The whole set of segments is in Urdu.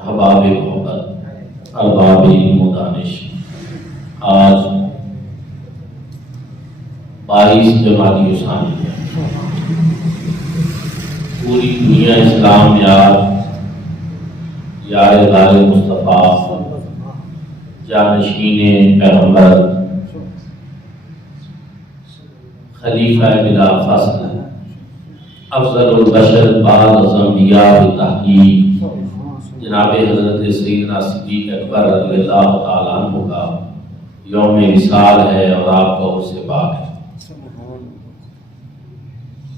احباب محبت، ارباب علم و دانش، آج 22 جمادی الثانی ہے۔ پوری دنیا اسلام یار غار مصطفیٰ، جانشین پیغمبر، خلیفہ بلا فصل، افضل البشر بعد از انبیاء بتحقیق، جناب حضرت سیدنا صدیق اکبر رضی اللہ تعالیٰ عنہ کا یوم وصال ہے اور آپ کا اس سے پاک ہے۔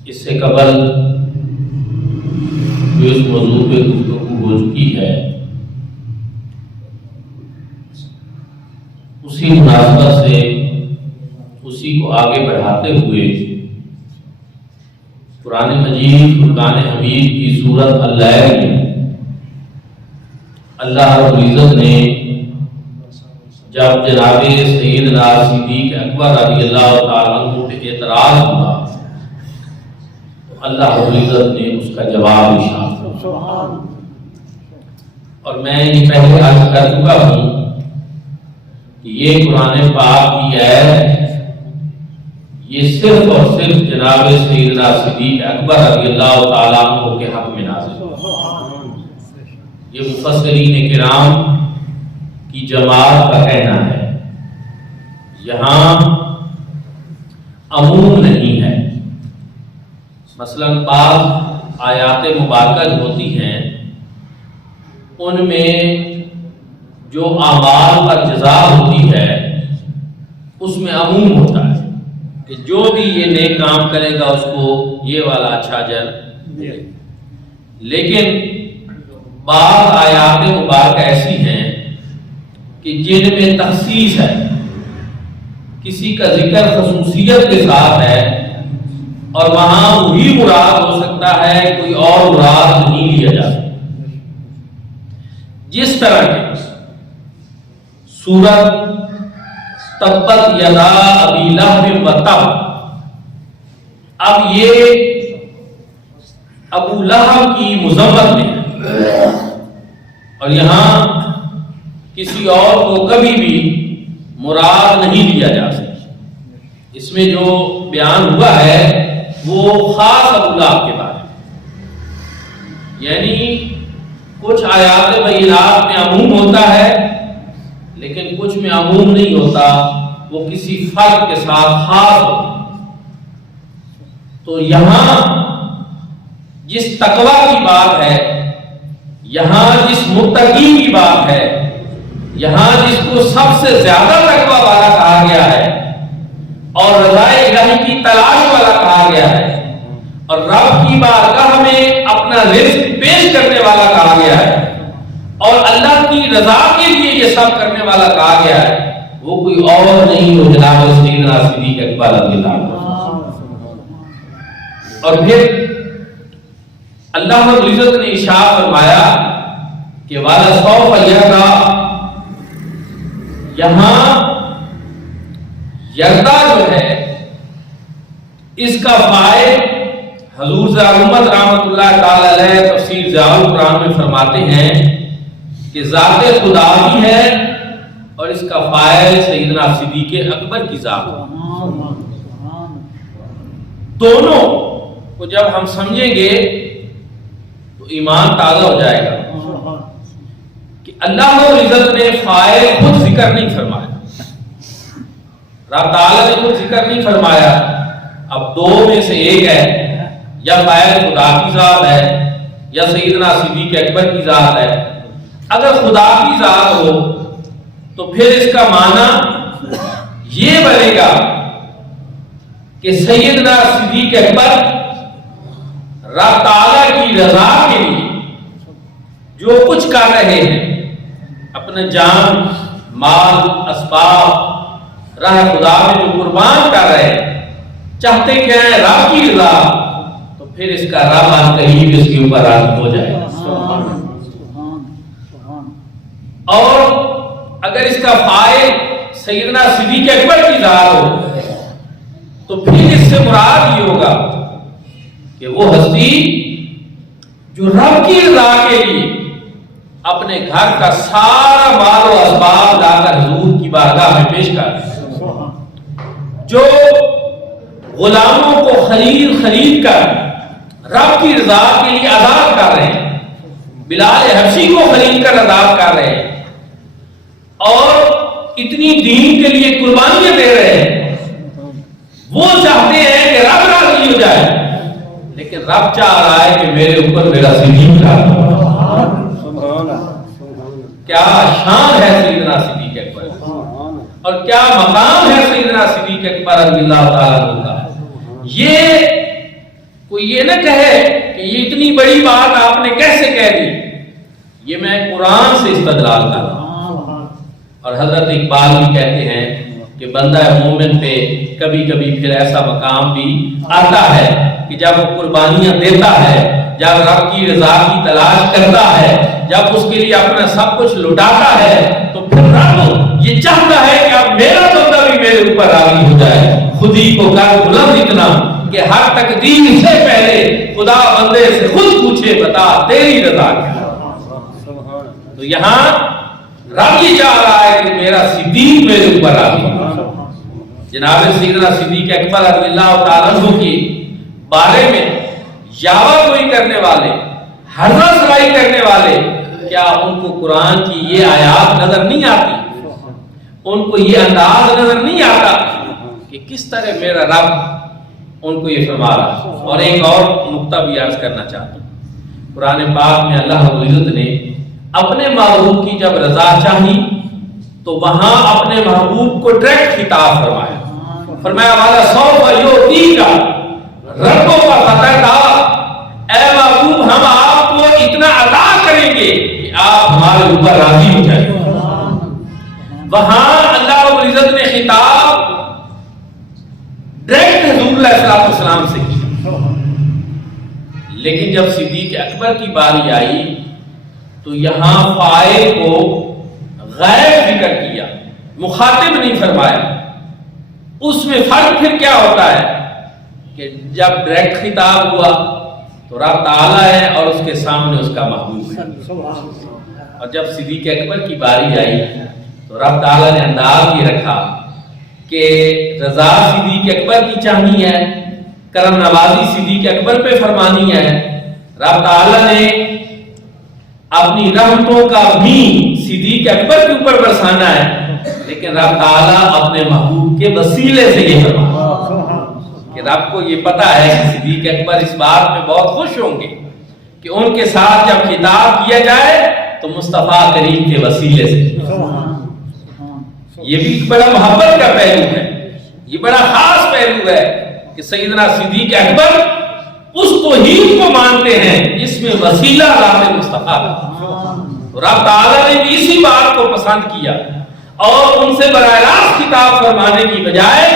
اس سے قبل جو اس موضوع پہ گفتگو ہو چکی ہے، اسی مناسبت سے اسی کو آگے بڑھاتے ہوئے قرآن مجید فرقان حمید کی سورت اللیل میں اللہ رب العزت نے جب جناب سیدنا صدیق اکبر رضی اللہ تعالیٰ عنہ پہ اعتراض ہوا تو اللہ رب العزت نے اس کا جواب ارشاد فرمایا۔ اور میں یہ پہلے عرض کر چکا ہوں کہ یہ قرآن پاک کی آیت یہ صرف اور صرف جناب سیدنا صدیق اکبر رضی اللہ تعالیٰ عنہ کے حق میں نازل ہے۔ یہ مفسرین کرام کی جماعت کا کہنا ہے، یہاں عموم نہیں ہے۔ مثلا بعض آیات مبارکہ جو ہوتی ہیں ان میں جو اعمال پر جزا ہوتی ہے اس میں عموم ہوتا ہے کہ جو بھی یہ نیک کام کرے گا اس کو یہ والا اچھا اجر ملے گا۔ لیکن بعض آیات مبارکہ ایسی ہیں کہ جن میں تخصیص ہے، کسی کا ذکر خصوصیت کے ساتھ ہے اور وہاں وہی مراد ہو سکتا ہے، کوئی اور مراد نہیں لیا جا سکتا۔ جس طرح کے سورت تبت یدا ابی لہب وتب، اب یہ ابو لہب کی مذمت میں ہے اور یہاں کسی اور کو کبھی بھی مراد نہیں لیا جا سکتا۔ اس میں جو بیان ہوا ہے وہ خاص ابو لہب کے بارے میں، یعنی کچھ آیات بینات میں عموم ہوتا ہے لیکن کچھ میں عموم نہیں ہوتا، وہ کسی فرق کے ساتھ خاص ہوتا ہے۔ تو یہاں جس تقوی کی بات ہے، یہاں جس متقی کی بات ہے، یہاں جس کو سب سے زیادہ تقوی والا کہا گیا ہے اور رضا الہی کی تلاش والا کہا گیا ہے اور رب کی بارگاہ میں اپنا رزق پیش کرنے والا کہا گیا ہے اور اللہ کی رضا کے لیے یہ سب کرنے والا کہا گیا ہے، وہ کوئی اور نہیں ہو جناب سیدنا صدیق اکبر رضی اللہ عنہ۔ اور پھر اللہ رب العزت نے ارشاد فرمایا کہ وَلَسَوْفَ يَرْضَىٰ، یہاں یردا جو ہے اس کا فائل حضور ضیاء الامت رحمۃ اللہ تعالی علیہ تفسیر ضیاء القرآن میں فرماتے ہیں کہ ذات خدا بھی ہے اور اس کا فائل سیدنا صدیق اکبر کی ذات ہے۔ دونوں کو جب ہم سمجھیں گے تو ایمان تازہ ہو جائے گا کہ اللہ رب العزت نے فائل خود ذکر نہیں فرمایا، رب تعالیٰ نے خود ذکر نہیں فرمایا۔ اب دو میں سے ایک ہے، یا فائل خدا کی ذات ہے یا سیدنا صدیق اکبر کی ذات ہے۔ اگر خدا کی ذات ہو تو پھر اس کا معنی یہ بنے گا کہ سیدنا صدیق اکبر رب تعالیٰ کی رضا کے لیے جو کچھ کر رہے ہیں، اپنے جان، مال، اسباب راہ خدا میں جو قربان کر رہے ہیں، چاہتے کیا ہے رب کی رضا، تو پھر اس کا رب ان قریب اس کے اوپر راضی ہو جائے گا۔ اور اگر اس کا فائل سیدنا صدیق اکبر کی ذات ہو تو پھر اس سے مراد یہ ہوگا کہ وہ ہستی جو رب کی رضا کے لیے اپنے گھر کا سارا مال و اسباب لا کر حضور کی بارگاہ میں پیش کر رہے ہیں، جو غلاموں کو خرید کر رب کی رضا کے لیے آزاد کر رہے ہیں، بلال حبشی کو خرید کر آزاد کر رہے ہیں اور اتنی دین کے لیے قربانیاں دے رہے ہیں، وہ چاہتے ہیں کہ رب راضی ہو جائے، لیکن رب چاہ رہا ہے کہ میرے اوپر میرا صدیق راضی ہو۔ کیا شان ہے سیدنا صدیق اکبر، اور کیا مقام ہے سیدنا صدیق اکبر رضی اللہ تعالیٰ عنہ کا۔ یہ کوئی یہ نہ کہے کہ یہ اتنی بڑی بات آپ نے کیسے کہہ دی، یہ میں قرآن سے استدلال کر رہا ہوں۔ اور حضرت اقبال بھی کہتے ہیں کہ بندہ مومن پہ کبھی کبھی پھر ایسا مقام بھی آتا ہے کہ جب وہ قربانیاں دیتا ہے، جب رب کی رضا کی تلاش کرتا ہے، جب اس کے لیے اپنا سب کچھ لٹاتا ہے، تو پھر رب یہ چاہتا ہے کہ اب میرا بندہ بھی میرے اوپر راضی ہو جائے۔ خودی کو کر بلند اتنا کہ ہر تقدیر سے پہلے خدا بندے سے خود پوچھے بتا تیری رضا کیا۔ تو یہاں رب یہ چاہ رہا ہے کہ میرا صدیق میرے اوپر راضی ہو۔ جناب سیدنا صدیق اکبر رضی اللہ تعالیٰ عنہ کے بارے میں یاوہ گوئی کرنے والے، حرہ سرائی کرنے والے، کیا ان کو قرآن کی یہ آیات نظر نہیں آتی؟ ان کو یہ انداز نظر نہیں آتا کہ کس طرح میرا رب ان کو یہ فرما رہا؟ اور ایک اور نقطہ بھی عرض کرنا چاہتا ہوں، قرآن پاک میں اللہ رب العزت نے اپنے محبوب کی جب رضا چاہی تو وہاں اپنے محبوب کو ڈائریکٹ خطاب فرمایا، فرمایا والا سوف یعطیک ربک فترضی، اے محبوب ہم آپ کو اتنا عطا کریں گے کہ آپ ہمارے اوپر راضی ہو جائیں۔ وہاں اللہ رب العزت نے خطاب ڈائریکٹ حضور علیہ السلام سے کیا، لیکن جب صدیق اکبر کی باری آئی تو یہاں فاعل کو غائب ذکر کیا، مخاطب نہیں فرمایا۔ اس میں فرق پھر کیا ہوتا ہے کہ جب ڈائریکٹ خطاب ہوا تو رب تعالیٰ ہے اور اس کے سامنے اس کا محبوب ہے، اور جب صدیق اکبر کی باری آئی تو رب تعالیٰ نے انداز یہ رکھا کہ رضا صدیق اکبر کی چاہنی ہے، کرم نوازی صدیق اکبر پہ فرمانی ہے، رب تعالیٰ نے اپنی رحمتوں کا بھی صدیق اکبر کے اوپر برسانا ہے، لیکن رب تعالیٰ اپنے محبوب کے وسیلے سے یہ فرمانا کہ رب کو یہ پتا ہے کہ صدیق اکبر اس بات میں بہت خوش ہوں گے کہ ان کے ساتھ جب خطاب کیا جائے تو مصطفیٰ کریم کے وسیلے سے۔ یہ بھی بڑا محبت کا پہلو ہے، یہ بڑا خاص پہلو ہے کہ سیدنا صدیق اکبر اس توحید کو مانتے ہیں جس میں وسیلہ ذات مصطفیٰ ہے۔ رب تعالیٰ نے بھی اسی بات کو پسند کیا اور ان سے براہ راست خطاب فرمانے کی بجائے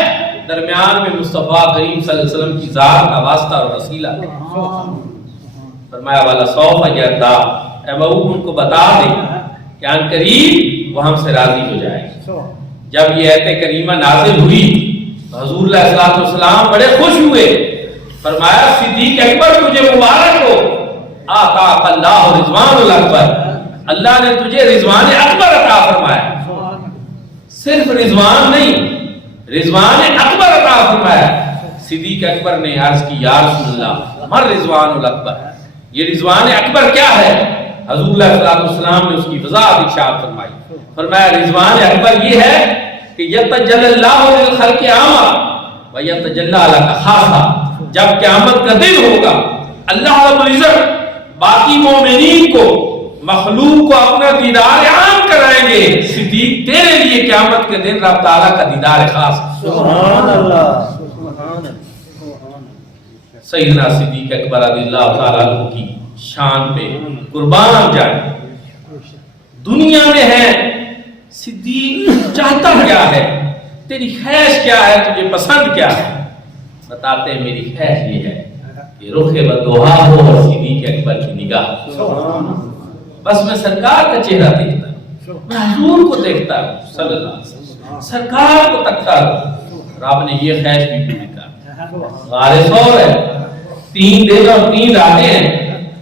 درمیان میں مصطفیٰ کریم صلی اللہ علیہ وسلم کی ذات کا واسطہ اور وسیلہ ہے۔ فرمایا والا سوف یرضی، اے محبوب ان کو بتا دے کہ ان قریب وہ ہم سے راضی ہو جائے گا۔ جب یہ آیت کریمہ نازل ہوئی تو حضور علیہ السلام بڑے خوش ہوئے، فرمایا صدیق اکبر تجھے مبارک ہو، آتاک اللہ رضوان الاکبر، اللہ نے تجھے رضوان اکبر عطا فرمایا، صرف رضوان نہیں رضوان اکبر عطا فرمایا۔ صدیق اکبر نے عرض کی یا رسول اللہ مر رضوان الاکبر، یہ رضوان اکبر کیا ہے؟ حضور علیہ السلام نے اس کی وضاحت ارشاد فرمائی، فرمایا رضوان اکبر یہ ہے کہ یتجلی اللہ للخلق عامہ ویتجلی لک خاصہ، جب قیامت کا دن ہوگا اللہ رب العزت باقی مومنین کو، مخلوق کو اپنا دیدار عام کرائیں گے، صدیق تیرے لیے قیامت کے دن رب تعالیٰ کا دیدار خاص۔ سبحان اللہ، سیدنا صدیق اکبر رضی اللہ تعالیٰ عنہ کی شان پہ قربان جائے۔ دنیا میں ہے صدیق چاہتا کیا ہے، تیری خواہش کیا ہے، تجھے پسند کیا ہے؟ بتاتے ہیں میری خواہش یہ ہے کہ رخ بدوہا ہو اور صدیق اکبر کی نگاہ، بس میں سرکار کا چہرہ دیکھتا ہوں، میں حضور کو دیکھتا ہوں صلی اللہ علیہ وسلم، سرکار کو تکتا ہوں۔ رب نے یہ خواہش بھی پوری کر، غار ثور ہے، 3 دن اور 3 راتیں ہیں،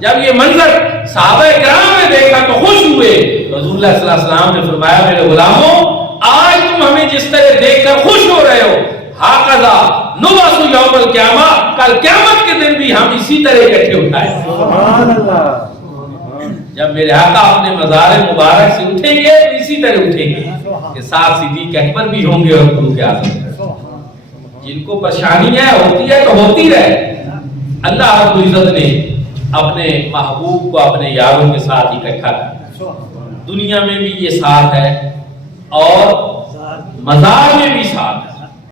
جب یہ منظر صحابہ کرام نے دیکھا تو خوش ہوئے. رسول اللہ صلی اللہ علیہ وسلم نے فرمایا میرے غلاموں آج تم ہمیں جس طرح دیکھ کر خوش ہو رہے ہو ہاکذا نبعث یوم القیامہ، کل قیامت کے دن بھی ہم اسی طرح اکٹھے اٹھائیں. سبحان اللہ. جب میرے آقا اپنے مزار مبارک سے اٹھیں گے تو اسی طرح اٹھیں گے کہ ساتھ صدیق اکبر بھی ہوں گے اور فاروق اعظم. جن کو پریشانیاں ہوتی ہے تو ہوتی رہے. اللہ رب العزت نے اپنے محبوب کو اپنے یاروں کے ساتھ اکٹھا کیا. دنیا میں بھی یہ ساتھ ہے اور مزار میں بھی ساتھ ہے.